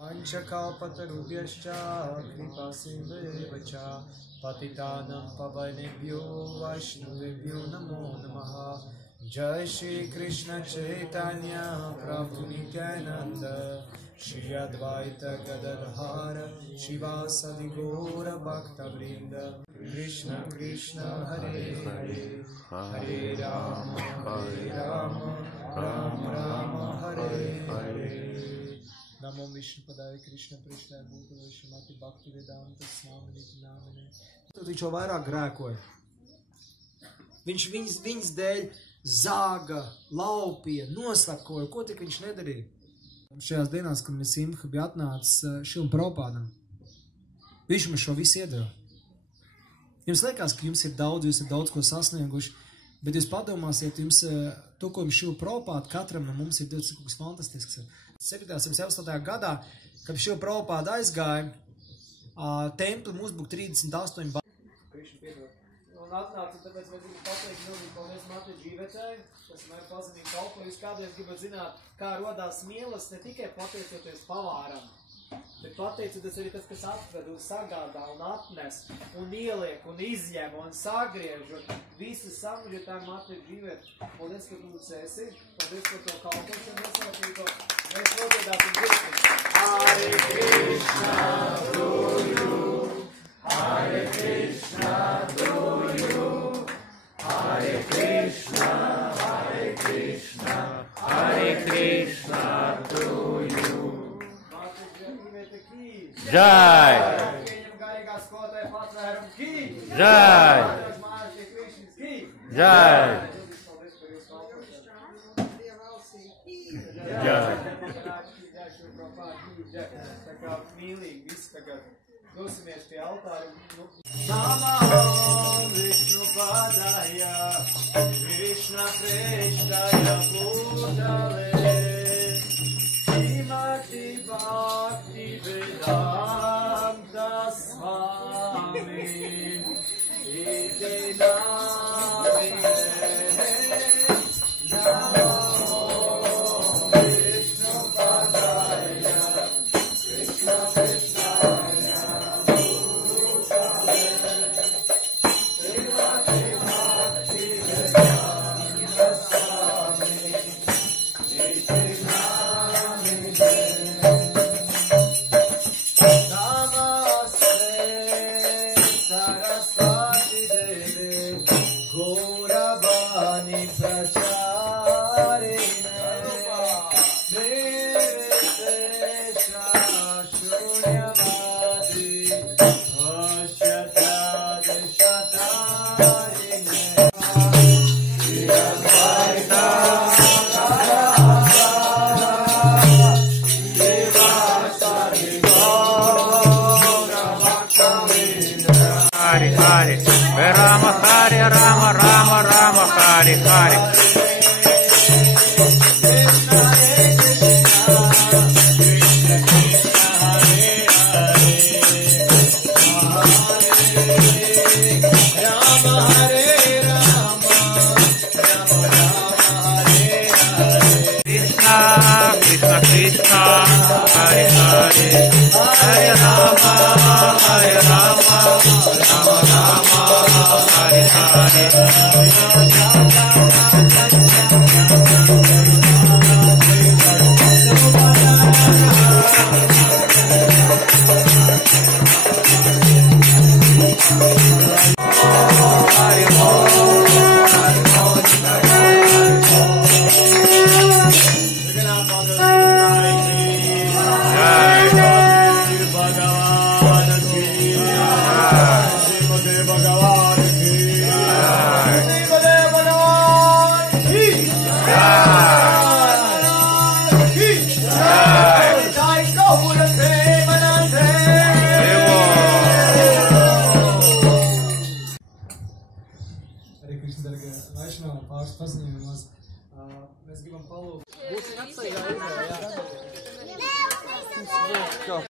Panchakalpatarubhyascha kripasindevacha patitanam pavanebhyo vaishnavebhyo namo namaha. Jai Shri Krishna Chaitanya Prabhu Nityananda Shri Advaita Gadadhara Shivasadi Gaura Bhakta Vrinda. Krishna Krishna Hare Hare Hare Rama Hare Rama Rama Rama Hare Hare. Namo Vishnu Padaya Krishna Krishna Bhutale Shrimati Bhakti Vedanta Swamini Namane. Tad viņš jau vairāk grēkoja. Viņš viņas dēļ zāga, laupīja, noslakoja, ko tik viņš nedarīja. Šajās dienās, kad mēs Simha bija atnācis Šilam Prabhupādam, viņš mums šo visu iedeva. Jums liekas, ka jums ir daudz, jūs ir daudz ko sasnieguši, bet jūs padomāsiet, jums to, ko jums Šila Prabhupāda, katram no mums ir kaut kas fantastisks. 778. gadā, kad Šila Prabhupāda aizgāja, templi mums būk 38 bāri. Un atnāca, un tāpēc mēs gribam pateikt milzīgi paldies Matu Džīvetai, kas man ir pazinīgi kalpo. Jūs kādreiz gribat zināt, kā rodās mielas, ne tikai pateicoties pavāram, bet pateicoties arī tas, kas atved un sagādā un atnes, un ieliek, un izņem, un sagriež, un visi samuģi, tā ir Matu Džīveta. Paldies, ka tu esi, paldies par to kalpošanu, mēs nodziedāsim dziesmu. Hare Krishna, to you, Hare Krishna, to you, Hare Krishna, Hare Krishna, Hare Krishna, to you. Jai! Jai! Jai! Jai! Tā kā mīlīgi visi tagad dosimies pie altāra. Namo Vishnu Padaya Krishna Krishnaya Bhutale Srimati Bhakti Vedanta Swami Iti Namine Namo Vishnu Padaya Krishna Krishnaya Bhutale Srimati Bhakti Vedanta Swami Iti Krishna, Hare Hare, Hare Rama, Hare Rama, Rama Rama, Hare Hare. Mēs gribam palūgt. Būs atsaigā izvēle, jā.